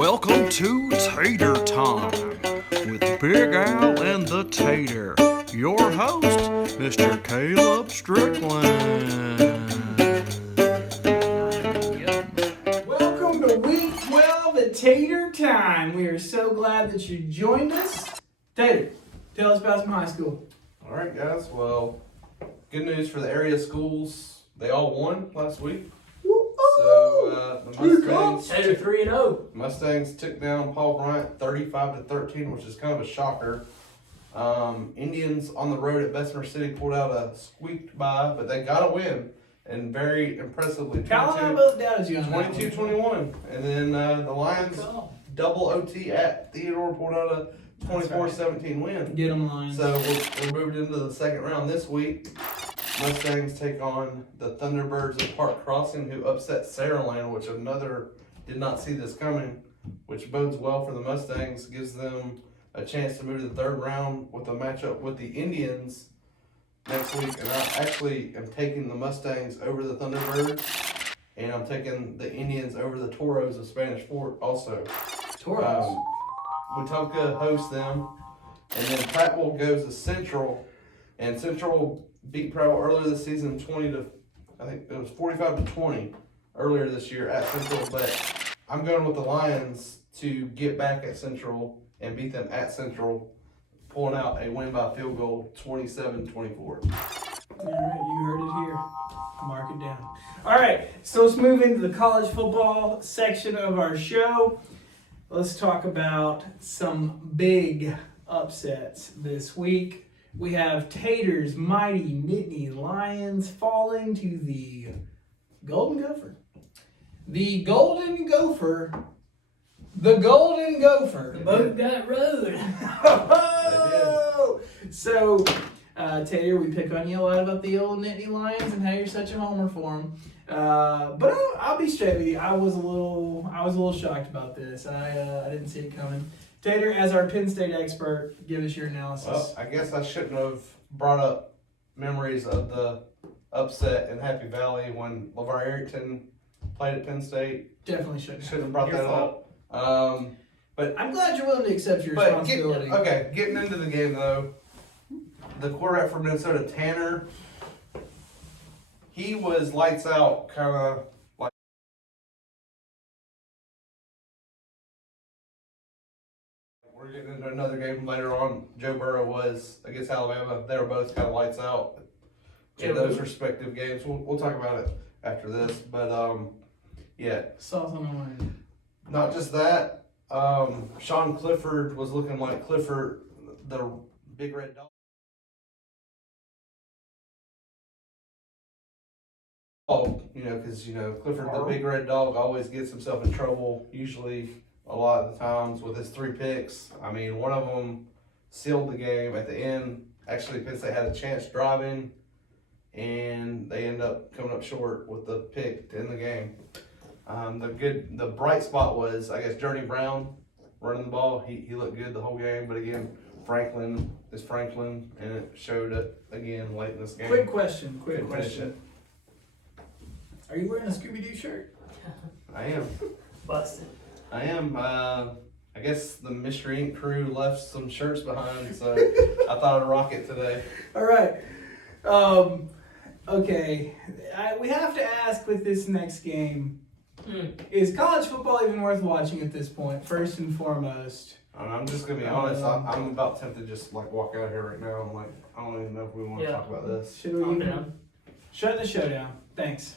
Welcome to Tater Time with Big Al and the Tater. Your host, Mr. Caleb Strickland. Welcome to week 12 at Tater Time. We are so glad that you joined us. Tater, tell us about some high school. All right, guys. Well, good news for the area schools. They all won last week. So Tater 3-0. Mustangs took down Paul Bryant 35-13, which is kind of a shocker. Indians on the road at Bessemer City pulled out a squeaked by, but they got a win, and very impressively. Cal and I both doubted you on that 22-21. And then the Lions double OT at Theodore pulled out a 24-17 win. Get them, Lions. So we're moved into the second round this week. Mustangs take on the Thunderbirds of Park Crossing, who upset Saraland, which did not see this coming, which bodes well for the Mustangs, gives them a chance to move to the third round with a matchup with the Indians next week. And I actually am taking the Mustangs over the Thunderbirds, and I'm taking the Indians over the Toros of Spanish Fort also. Toros. Wetumpka hosts them, and then Prattville goes to Central, and Central beat Prattville earlier this season 45-20 earlier this year at Central, but I'm going with the Lions to get back at Central and beat them at Central, pulling out a win by field goal 27-24. All right, you heard it here. Mark it down. All right, so let's move into the college football section of our show. Let's talk about some big upsets this week. We have Tater's mighty Nittany Lions falling to the Golden Gopher. The Golden Gopher. The Golden Gopher. The boat got rode. So, Tater, we pick on you a lot about the old Nittany Lions and how you're such a homer for them. But I'll be straight with you. I was a little shocked about this. I didn't see it coming. Tater, as our Penn State expert, give us your analysis. Well, I guess I shouldn't have brought up memories of the upset in Happy Valley when LeVar Arrington played at Penn State. Definitely shouldn't. Shouldn't have brought Your that fault. up. But I'm glad you're willing to accept your responsibility. Getting into the game though, the quarterback from Minnesota, Tanner, he was lights out, kind of like. We're getting into another game later on. Joe Burrow was against Alabama. They were both kind of lights out in those respective games. We'll talk about it after this, but yeah. Sauce on the line. Not just that. Sean Clifford was looking like Clifford, the big red dog. Because Clifford, the big red dog, always gets himself in trouble. Usually, a lot of the times with his 3 picks. I mean, one of them sealed the game at the end. Actually, Penn State had a chance driving, and they end up coming up short with the pick to end the game. The bright spot was, I guess, Journey Brown running the ball. He looked good the whole game, but again, Franklin is Franklin, and it showed it again late in this game. Quick question. Are you wearing a Scooby-Doo shirt? I am. Busted. I am. I guess the Mystery Inc. crew left some shirts behind, so I thought I'd rock it today. All right. Okay. We have to ask with this next game, is college football even worth watching at this point, first and foremost? I'm just going to be honest. I'm about tempted to just walk out of here right now. I'm like, I don't even know if we want to talk about this. Should we even shut the show down? Thanks.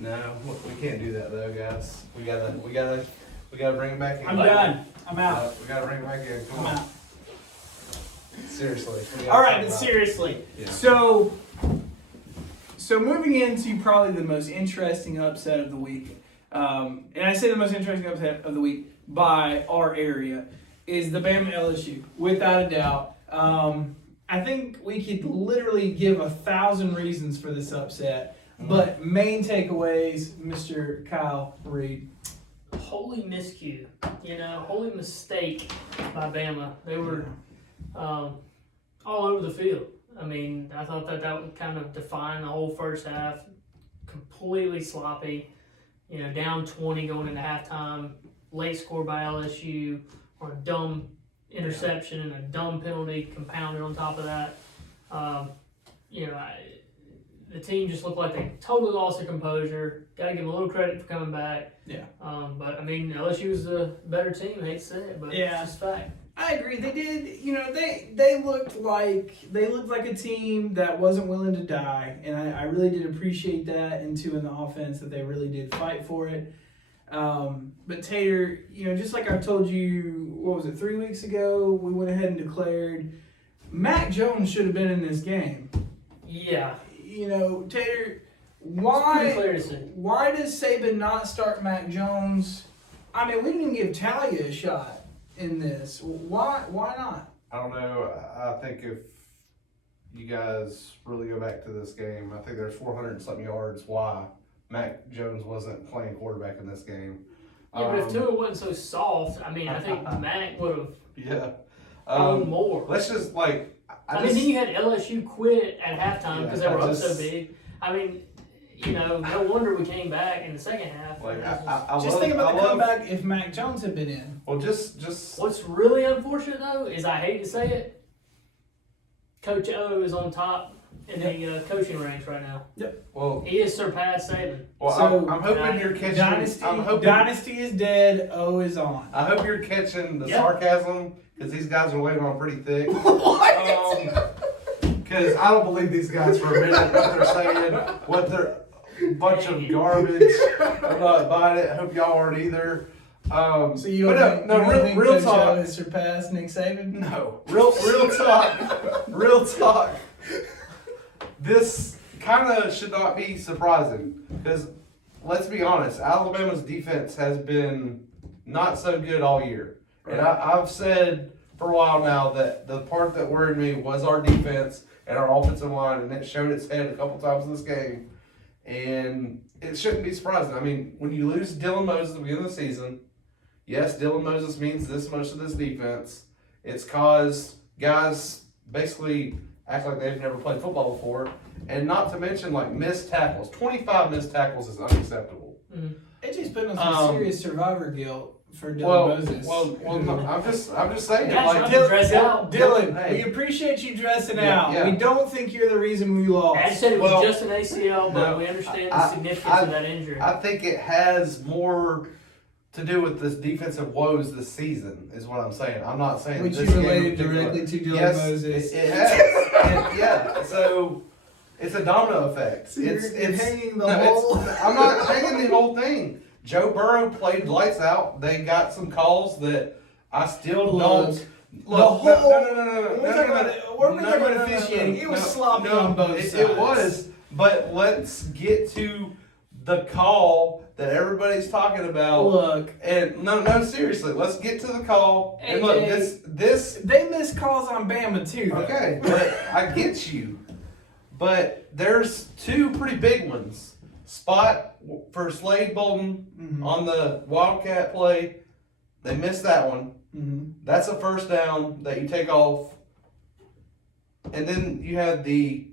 No, we can't do that though, guys. We gotta bring it back in. I'm done. I'm out. We gotta bring it back in. Come I'm on. out. Seriously. All right, but seriously. Yeah. So moving into probably the most interesting upset of the week, and I say the most interesting upset of the week by our area, is the Bama LSU, without a doubt. I think we could literally give 1,000 reasons for this upset, but main takeaways, Mr. Kyle Reed. Holy miscue, holy mistake by Bama. They were all over the field. I mean, I thought that would kind of define the whole first half. Completely sloppy. Down 20 going into halftime. late score by LSU on a dumb interception and a dumb penalty compounded on top of that. The team just looked like they totally lost their composure. Got to give them a little credit for coming back. Yeah. But I mean, LSU was the better team. I hate to say it, but Yeah. it's just fact. I agree. They did. They looked like a team that wasn't willing to die, and I really did appreciate that. And in the offense, that they really did fight for it. But Tater, just like I told you, what was it, 3 weeks ago? We went ahead and declared Mac Jones should have been in this game. Yeah. Tater, It's pretty clear to see. why does Saban not start Mac Jones? I mean, we didn't even give Talia a shot in this. Why not? I don't know. I think if you guys really go back to this game, I think there's 400 and something yards. Why Mac Jones wasn't playing quarterback in this game? Yeah, but if Tua wasn't so soft, I mean, I think Mac would have Yeah. owned more. Let's just I mean, then you had LSU quit at halftime because they were up so big. I mean, no wonder we came back in the second half. Think about the comeback if Mac Jones had been in. Well, just What's really unfortunate though is I hate to say it, Coach O is on top in the coaching ranks right now. Yep. Well, he has surpassed Saban. Well, So, I'm hoping you're catching. Dynasty is dead. O is on. I hope you're catching the Yep. sarcasm because these guys are weighing on pretty thick. What? Because I don't believe these guys for a minute what they're saying, what they're bunch of garbage. I'm not buying it. I hope y'all aren't either. So you don't think real Coach O talk. has surpassed Nick Saban? No, real talk. Real talk. This kind of should not be surprising because let's be honest, Alabama's defense has been not so good all year. And I've said for a while now that the part that worried me was our defense and our offensive line, and it showed its head a couple times in this game. And it shouldn't be surprising. I mean, when you lose Dylan Moses at the beginning of the season, yes, Dylan Moses means this much to this defense. It's caused guys basically act like they've never played football before. And not to mention, missed tackles. 25 missed tackles is unacceptable. Mm-hmm. AJ's putting on some serious survivor guilt for Dylan Moses. Well, no, I'm just saying. Guys, Like, I'm dress out. Dylan, Hey. we appreciate you dressing Yeah, out. yeah. We don't think you're the reason we lost. I said it was Well, just an ACL, but no, we understand the I- significance of that injury. I think it has more to do with this defensive woes this season, is what I'm saying. I'm not saying Which this you game in related particular. directly to Dylan Yes, Moses. It has. Yeah. So it's a domino effect. So you're it's hanging the no, whole. I'm not hanging the whole thing. Joe Burrow played lights out. They got some calls that I still don't. Look, We're talking no, about no, officiating. no, It was no, sloppy no, on both it, sides. It was, but let's get to the call that everybody's talking about. Look, And no, seriously, let's get to the call. And look, this. they missed calls on Bama too. Though. Okay, but I get you. But there's two pretty big ones. Spot for Slade Bolden on the Wildcat play. They missed that one. Mm-hmm. That's a first down that you take off. And then you have the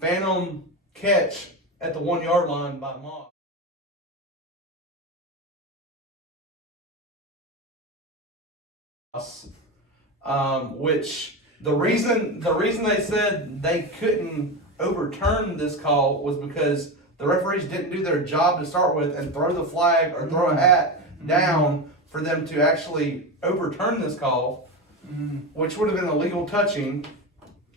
phantom catch at the 1 yard line by Moss. Which the reason they said they couldn't overturn this call was because the referees didn't do their job to start with and throw the flag or throw a hat down for them to actually overturn this call, which would have been illegal touching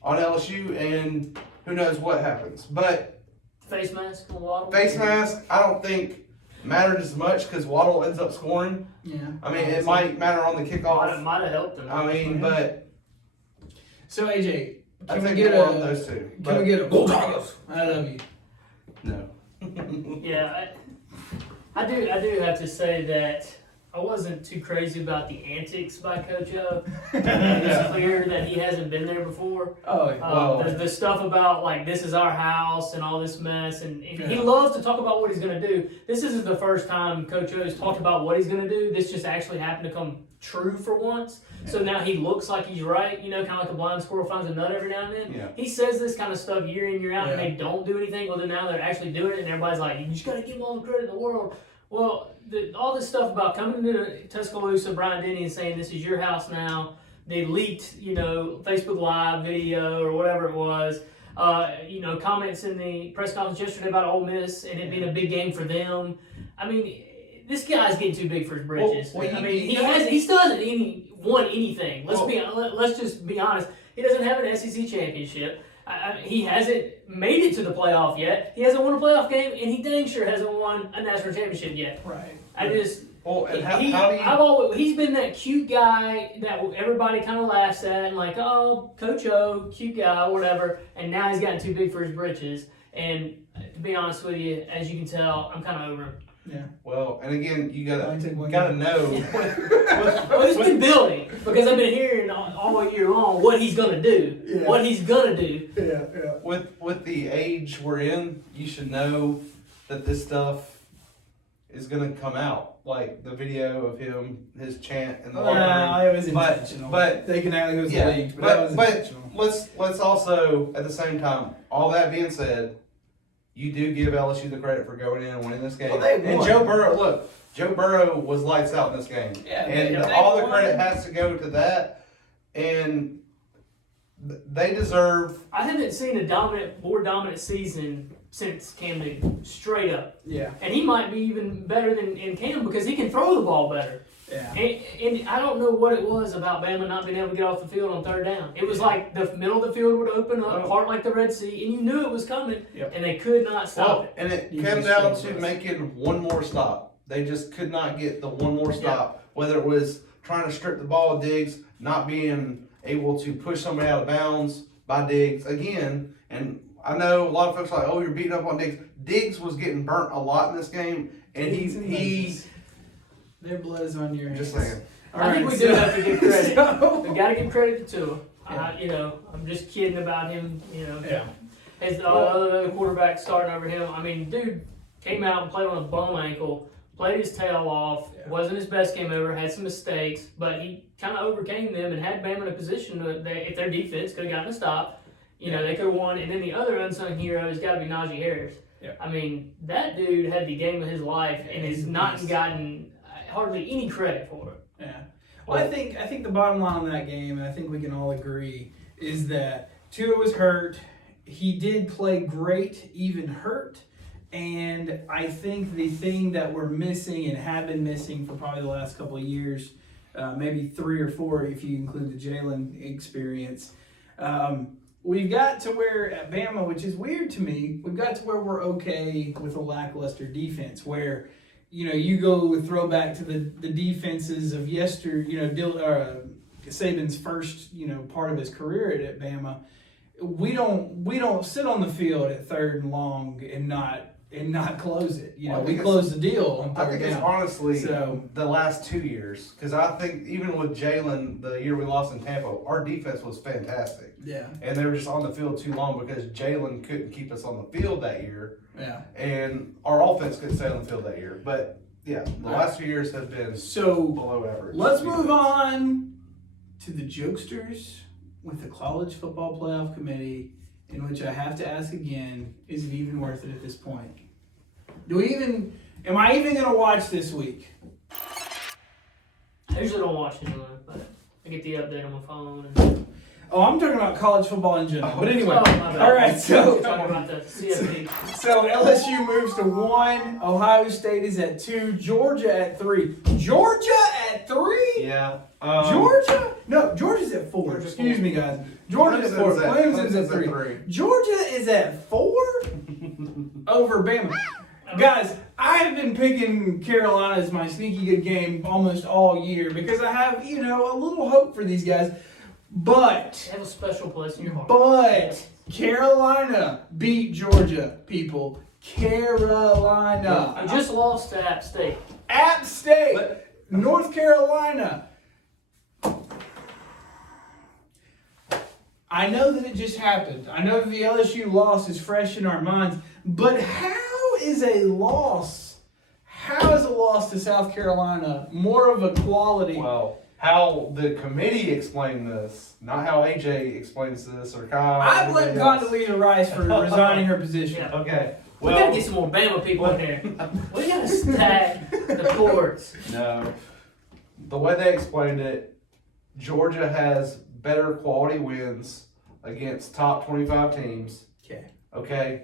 on LSU, and who knows what happens. But Face mask on Waddle. face mask, I don't think mattered as much because Waddle ends up scoring. Yeah. I mean, it might matter on the kickoff. Might have helped them. I mean, but So AJ, I can we think get more a? on those two. Can But we get a? Go Tigers! I love you. no. Yeah, I do have to say that I wasn't too crazy about the antics by Coach O. It's clear that he hasn't been there before. Oh, yeah. The stuff about like this is our house and all this mess, and he loves to talk about what he's going to do. This isn't the first time Coach O has talked about what he's going to do. This just actually happened to come true for once. Yeah. So now he looks like he's right, you know, kind of like a blind squirrel finds a nut every now and then. Yeah. He says this kind of stuff year in, year out, and they don't do anything. Well, then now they're actually doing it, and everybody's like, you just got to give him all the credit in the world. Well, all this stuff about coming to Tuscaloosa, Brian Denny, and saying this is your house now. They leaked, you know, Facebook Live video or whatever it was. You know, comments in the press conference yesterday about Ole Miss and it being a big game for them. I mean, this guy's getting too big for his britches. I mean, he still hasn't won anything. Let's just be honest. He doesn't have an SEC championship. He hasn't made it to the playoff yet. He hasn't won a playoff game, and he dang sure hasn't won a national championship yet. Right. He's been that cute guy that everybody kind of laughs at and like, oh, Coach O, cute guy, whatever. And now he's gotten too big for his britches. And to be honest with you, as you can tell, I'm kind of over him. Yeah. Well, and again, you gotta know. Well, he's been building because I've been hearing all year long what he's gonna do. Yeah. What he's gonna do. Yeah. With the age we're in, you should know that this stuff is gonna come out. Like the video of him, his chant and the. It was intentional. But they can act like it was leaked. But let's also at the same time, all that being said. You do give LSU the credit for going in and winning this game. Well, they won. And Joe Burrow was lights out in this game. Yeah, and all the credit has to go to that. And they deserve. I haven't seen a more dominant season since Cam Newton, straight up. Yeah. And he might be even better than Cam because he can throw the ball better. Yeah. And I don't know what it was about Bama not being able to get off the field on third down. It was like the middle of the field would open up, part like the Red Sea, and you knew it was coming, and they could not stop it. And it came down to making one more stop. They just could not get the one more stop, whether it was trying to strip the ball of Diggs, not being able to push somebody out of bounds by Diggs again. And I know a lot of folks are like, oh, you're beating up on Diggs. Diggs was getting burnt a lot in this game, and he their blood is on your hands. Just saying. I think we do have to give credit. We got to give credit to Tua. You know, I'm just kidding about him. You know, his other quarterback starting over him. I mean, dude came out and played on a bum ankle, played his tail off. Wasn't his best game ever. Had some mistakes, but he kind of overcame them and had Bama in a position that if their defense could have gotten a stop, you know, they could have won. And then the other unsung hero has got to be Najee Harris. Yeah. I mean, that dude had the game of his life and has not gotten hardly any credit for it. Yeah. Well, I think the bottom line on that game, and I think we can all agree, is that Tua was hurt. He did play great, even hurt. And I think the thing that we're missing and have been missing for probably the last couple of years, maybe 3 or 4 if you include the Jalen experience, we've got to where at Bama, which is weird to me, we've got to where we're okay with a lackluster defense, where you know, you go throwback to the defenses of Saban's first, part of his career at Bama. We don't sit on the field at third and long and not close it. We close the deal on third down. I think it's honestly the last 2 years, because I think even with Jalen, the year we lost in Tampa, our defense was fantastic. Yeah. And they were just on the field too long because Jalen couldn't keep us on the field that year. Yeah. And our offense couldn't stay on the field that year. But yeah, the last few years have been below average. Let's move on to the jokesters with the College Football Playoff Committee, in which I have to ask again, is it even worth it at this point? Am I even going to watch this week? I usually don't watch anyway, but I get the update on my phone. Oh, I'm talking about college football in general. But anyway, all right. So talking about the CFP. So LSU moves to 1. Ohio State is at 2. Georgia at 3. Georgia at 3? Yeah. Georgia? No, Georgia's at 4. Excuse me, guys. Georgia's at 4. Clemson's at 3. Georgia is at 4 over Bama. Guys, I have been picking Carolina as my sneaky good game almost all year because I have, a little hope for these guys. But they have a special place in your heart. But Carolina beat Georgia, people. Carolina. I just lost to App State. App State. North Carolina. I know that it just happened. I know that the LSU loss is fresh in our minds, but how is a loss to South Carolina more of a quality? Well, how the committee explained this, not how AJ explains this or Kyle. I blame Condoleezza Rice for resigning her position. Yeah. Okay. We gotta get some more Bama people in there. We gotta stack the courts. No. The way they explained it, Georgia has better quality wins against top 25 teams. Okay. Okay.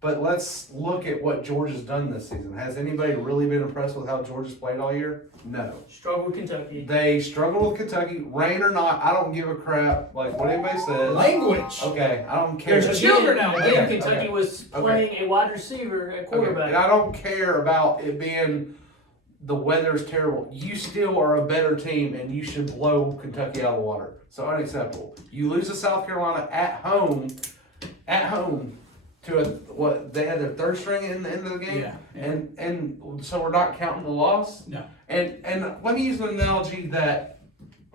But let's look at what Georgia's done this season. Has anybody really been impressed with how Georgia's played all year? No. Struggle with Kentucky. They struggle with Kentucky. Rain or not, I don't give a crap like what anybody says. Language. Okay, I don't care. There's children out Again, there. Kentucky Okay. was playing a wide receiver at quarterback. Okay. And I don't care about it being the weather's terrible. You still are a better team and you should blow Kentucky out of the water. So unacceptable. You lose to South Carolina at home to what they had their third string in the end of the game. Yeah. And so we're not counting the loss. No. And let me use an analogy that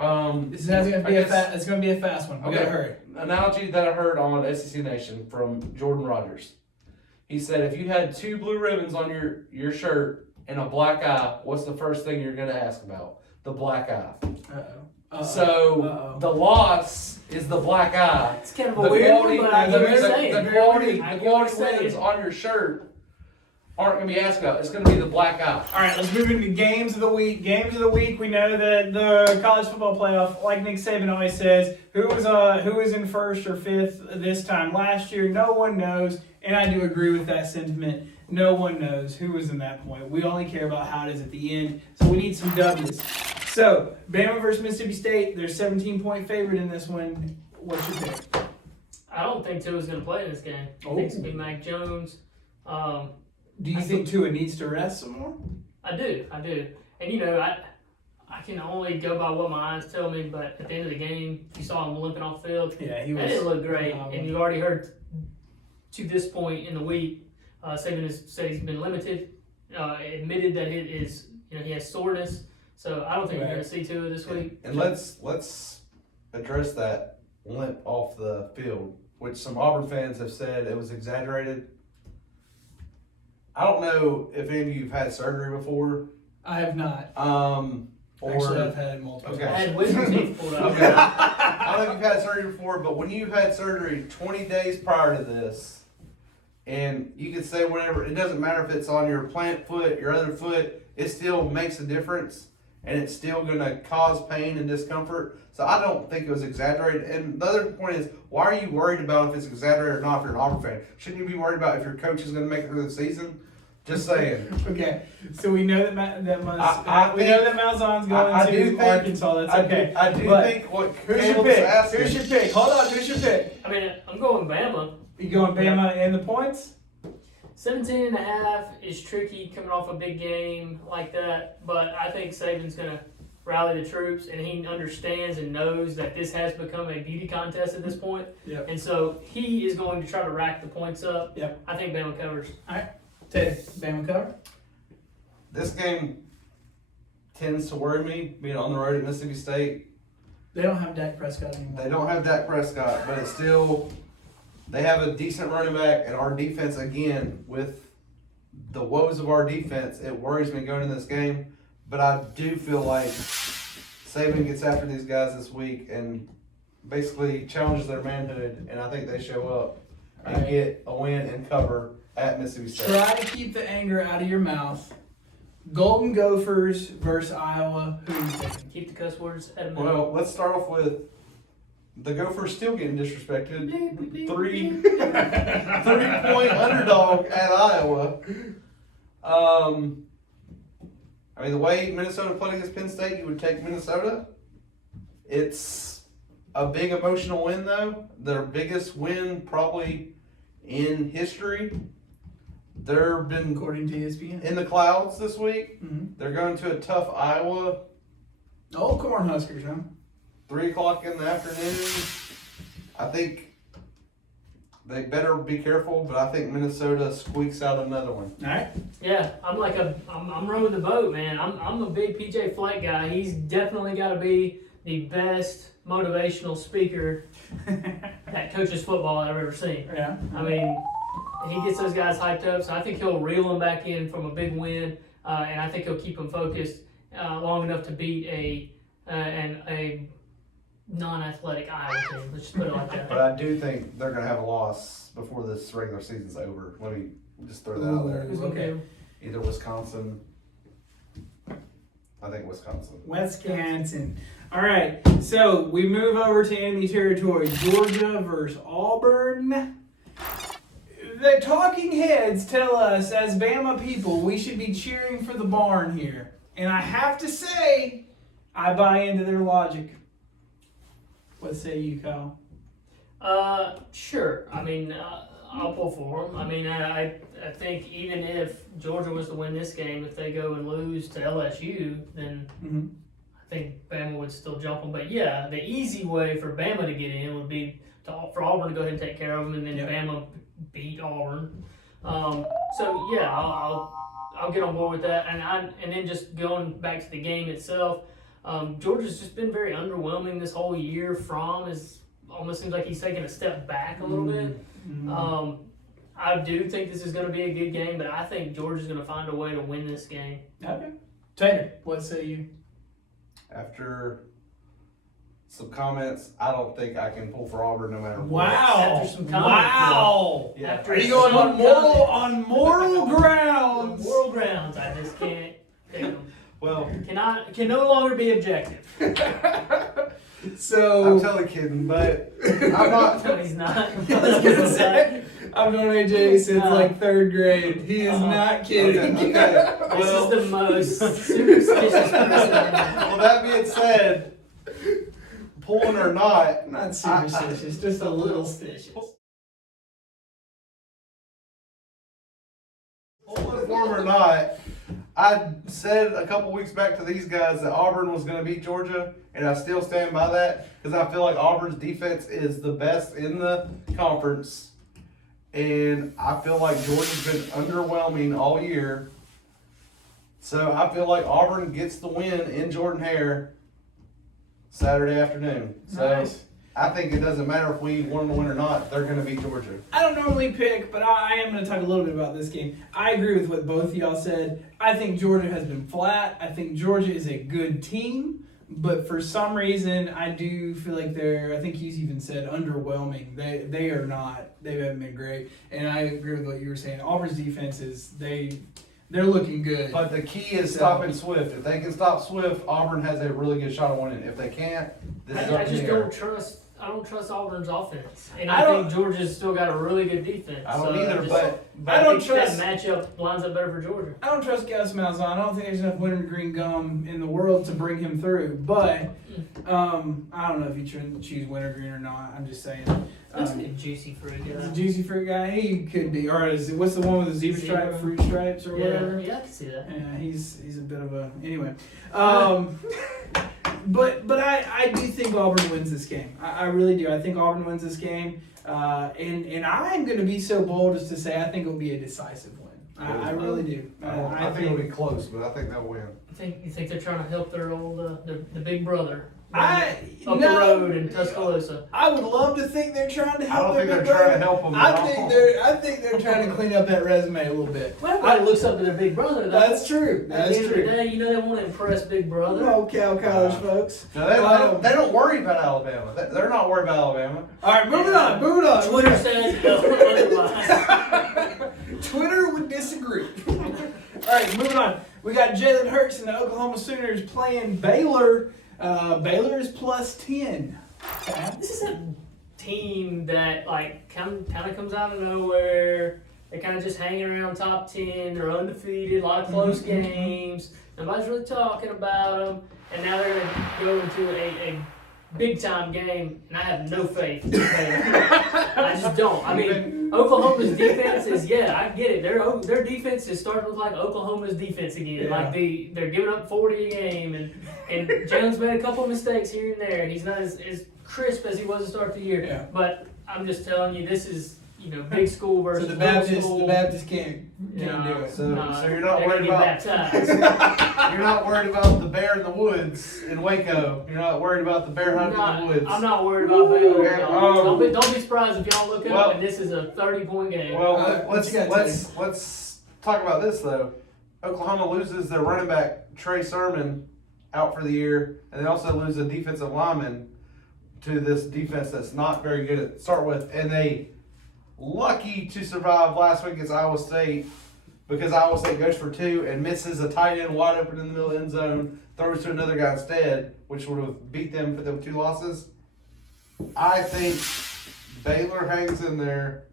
This is going to be it's going to be a fast one. We got to hurry. Analogy that I heard on SEC Nation from Jordan Rogers. He said, if you had 2 blue ribbons on your shirt and a black eye, what's the first thing you're going to ask about? The black eye. So the loss is the black eye. It's kind of a weird one, but I get what you're saying. The quality ribbons on your shirt aren't going to be asked about. It's going to be the black eye. All right, let's move into games of the week. Games of the week. We know that the college football playoff, like Nick Saban always says, who was in first or fifth this time last year? No one knows, and I do agree with that sentiment. No one knows who was in that point. We only care about how it is at the end. So we need some W's. So Bama versus Mississippi State. They're 17-point favorite in this one. What's your pick? I don't think Tua's going to play in this game. I think it's going to be Mac Jones. Do you think Tua needs to rest some more? I do. And, you know, I can only go by what my eyes tell me, but at the end of the game, you saw him limping off the field. Yeah, he was. That didn't look great. And you've already heard to this point in the week, Saban has said he's been limited, admitted that it is, you know, he has soreness. So I don't think you're going to see Tua this week. And let's address that limp off the field, which some Auburn fans have said it was exaggerated. I don't know if any of you have had surgery before. I have not. Actually, I've had it multiple Okay. I times. had wisdom teeth pulled out. Okay. I don't know if you've had surgery before, but when you've had surgery 20 days prior to this, and you can say whatever, it doesn't matter if it's on your plant foot, your other foot, it still makes a difference, and it's still going to cause pain and discomfort. So I don't think it was exaggerated. And the other point is, why are you worried about if it's exaggerated or not if you're an Auburn fan? Shouldn't you be worried about if your coach is going to make it through the season? Just saying. Okay, so we know that Malzahn's going to Arkansas. That's okay. I do But think what who's your Caleb's pick? asking. Who's your pick? Hold on. Who's your pick? I mean, I'm going Bama. You going Bama and the points? 17.5 is tricky coming off a big game like that, but I think Saban's going to rally the troops, and he understands and knows that this has become a beauty contest at this point. Yep. And so he is going to try to rack the points up. Yep. I think Bama covers. All right. Ted, Bama cover? This game tends to worry me, being on the road at Mississippi State. They don't have Dak Prescott anymore. They don't have Dak Prescott, but it's still, they have a decent running back, and our defense, again, with the woes of our defense, it worries me going into this game. But I do feel like Saban gets after these guys this week and basically challenges their manhood, and I think they show up and get a win and cover at Mississippi State. Try to keep the anger out of your mouth. Golden Gophers versus Iowa. Who are you taking? Keep the cuss words at a minimum. Well, let's start off with the Gophers still getting disrespected. 3-point underdog at Iowa. I mean, the way Minnesota played against Penn State, you would take Minnesota. It's a big emotional win, though. Their biggest win probably in history. They've been According to ESPN. in the clouds this week. Mm-hmm. They're going to a tough Iowa. Oh, Cornhuskers, huh? 3 o'clock in the afternoon. I think they better be careful, but I think Minnesota squeaks out another one. All right. Yeah, I'm rowing the boat, man. I'm a big PJ Fleck guy. He's definitely got to be the best motivational speaker that coaches football I've ever seen. Yeah. I mean, he gets those guys hyped up, so I think he'll reel them back in from a big win, and I think he'll keep them focused long enough to beat a non-athletic Iowa team. Let's just put it like that. But I do think they're going to have a loss before this regular season's over. Let me just throw that out there. Ooh, okay. Either Wisconsin. I think Wisconsin. Wisconsin. All right. So we move over to enemy territory. Georgia versus Auburn. The talking heads tell us, as Bama people, we should be cheering for the barn here. And I have to say, I buy into their logic. What say you, Kyle? Sure. I mean, I'll pull for them. I mean, I think even if Georgia was to win this game, if they go and lose to LSU, then I think Bama would still jump them. But yeah, the easy way for Bama to get in would be for Auburn to go ahead and take care of them, and then Bama beat Auburn. So yeah, I'll get on board with that. And then just going back to the game itself, Georgia's just been very underwhelming this whole year. Fromm almost seems like he's taking a step back a little bit. I do think this is going to be a good game, but I think Georgia's going to find a way to win this game. Okay. Taylor, what say you? After some comments, I don't think I can pull for Auburn no matter what. Wow. After some comments, wow. Yeah. After Are you going some on moral On grounds? moral grounds, I just can't pick them. Well, Can no longer be objective. So I'm totally kidding, but I'm not. No, he's not. I was gonna say, I've known AJ since like third grade. He is not kidding. Okay. This Well, is the most superstitious person I know. well, that being said, pulling or not, Not superstitious, just a little stitious. pulling for 'em or not, I said a couple weeks back to these guys that Auburn was going to beat Georgia, and I still stand by that because I feel like Auburn's defense is the best in the conference, and I feel like Georgia's been underwhelming all year. So I feel like Auburn gets the win in Jordan-Hare Saturday afternoon. So Nice. I think it doesn't matter if we won the win or not, they're going to beat Georgia. I don't normally pick, but I am going to talk a little bit about this game. I agree with what both of y'all said. I think Georgia has been flat. I think Georgia is a good team, but for some reason, I do feel like I think he's even said underwhelming. They are not. They haven't been great. And I agree with what you were saying. Auburn's defense they're looking good. But the key is stopping Swift. If they can stop Swift, Auburn has a really good shot of winning. If they can't, this is up I in just the air. don't trust. I don't trust Auburn's offense, and I I don't- think Georgia's still got a really good defense. I don't so either, just- but I don't think trust. that matchup lines up better for Georgia. I don't trust Gus Malzahn. I don't think there's enough wintergreen gum in the world to bring him through. But I don't know if you choose wintergreen or not. I'm just saying. That's a juicy fruit. He's a Yeah. juicy fruit guy. He could be. Or what's the one with the zebra stripe, Zebra. fruit stripes or whatever? Yeah, I can see that. Yeah, he's a bit of a anyway. But I do think Auburn wins this game. I really do. I think Auburn wins this game. And I'm going to be so bold as to say I think it'll be a decisive win. I really do. I think it'll be close, but I think they'll win. You think they're trying to help their old the big brother I up the road in Tuscaloosa? I would love to think they're trying to I help. don't think their they're big trying to brother. help them I at all. think they're trying to clean up that resume a little bit. Well, everybody looks up to their big brother. Though. That's true. At That's the end true. of the day, you know they want to impress big brother. Hello, Cal College folks. No, they don't worry about Alabama. They're not worried about Alabama. All right, moving on. Twitter says otherwise. Twitter would disagree. All right, moving on. We got Jalen Hurts and the Oklahoma Sooners playing Baylor. Baylor is +10. This is a team that kind of comes out of nowhere. They're kind of just hanging around top 10. They're undefeated, a lot of close games. Nobody's really talking about them. And now they're going to go into a big-time game, and I have no faith in Baylor. I just don't. I mean, Oklahoma's defense is, I get it. Their defense is starting to look like Oklahoma's defense again. Yeah. Like they're giving up 40 a game, and Jalen's made a couple of mistakes here and there, and he's not as crisp as he was to start the year. Yeah. But I'm just telling you, this is big school So versus the little school. Baptist can't do it. So you're not they're worried gonna about get baptized. you're not worried about the bear in the woods in Waco. You're not worried about the bear hunt in the woods. I'm not worried about Baylor. Yeah. Don't be surprised if y'all look up and this is a 30-point game. Well, what you got, let's talk about this though. Oklahoma loses their running back Trey Sermon out for the year, and they also lose a defensive lineman to this defense that's not very good to start with, and they lucky to survive last week against Iowa State because Iowa State goes for 2 and misses a tight end wide open in the middle of the end zone, throws to another guy instead, which would have beat them for the 2 losses. I think Baylor hangs in there.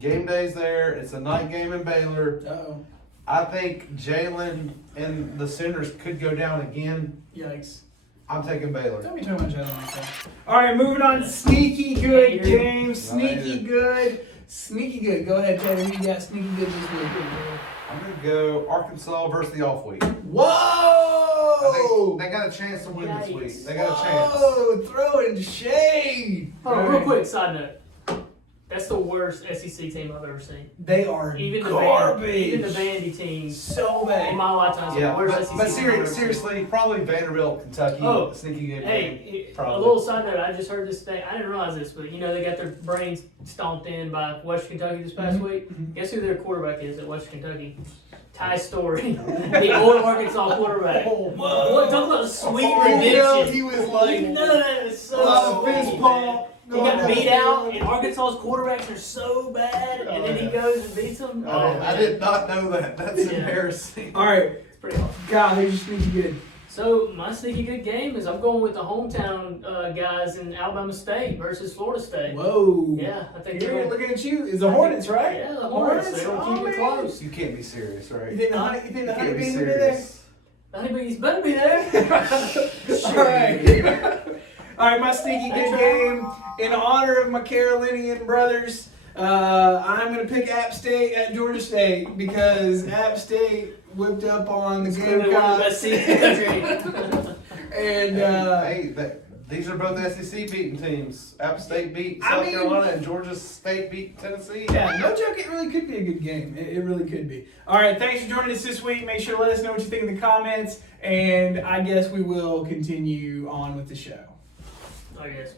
Game day's there. It's a night game in Baylor. Uh-oh. I think Jalen and the Sooners could go down again. Yikes. I'm taking Baylor. Don't be too much Jalen like that. All right, moving on. Sneaky good game. Sneaky good. Sneaky good. Go ahead, Taylor. You got sneaky good this week. I'm going to go Arkansas versus the off week. Whoa! I think they got a chance to win this week. They got a chance. Whoa! Throwing shade. Hold on, real quick side note. That's the worst SEC team I've ever seen. They are garbage. Even the Vandy team. So bad. In my lifetime, Yeah, the worst SEC but team seriously, probably Vanderbilt, Kentucky, sneaky good game. Hey, Probably. a little side note, I just heard this thing. I didn't realize this, but they got their brains stomped in by Western Kentucky this past week. Guess who their quarterback is at Western Kentucky? Ty Story, the old Arkansas quarterback. Boy, talk about sweet redemption. He was like, that is so fist cool, bump. man. He got beat out, and Arkansas's quarterbacks are so bad, and then he goes and beats them. I did not know that. That's embarrassing. All right. It's pretty awesome. God, who's your sneaky good? So my sneaky good game is I'm going with the hometown guys in Alabama State versus Florida State. Whoa. Yeah, I think Here, looking at you. It's the Hornets, right? Yeah, the Hornets. They're going to keep it close. You can't be serious, right? You think the honey You can't be bees will be there? serious. The honeybees better be there. All right. All right, my sneaky good game. In honor of my Carolinian brothers, I'm going to pick App State at Georgia State because App State whipped up on the Clearly one of the Gamecocks. best teams in the country. And These are both SEC beating teams. App State beat South Carolina and Georgia State beat Tennessee. yeah, no joke, it really could be a good game. It really could be. All right, thanks for joining us this week. Make sure to let us know what you think in the comments, and I guess we will continue on with the show. I guess.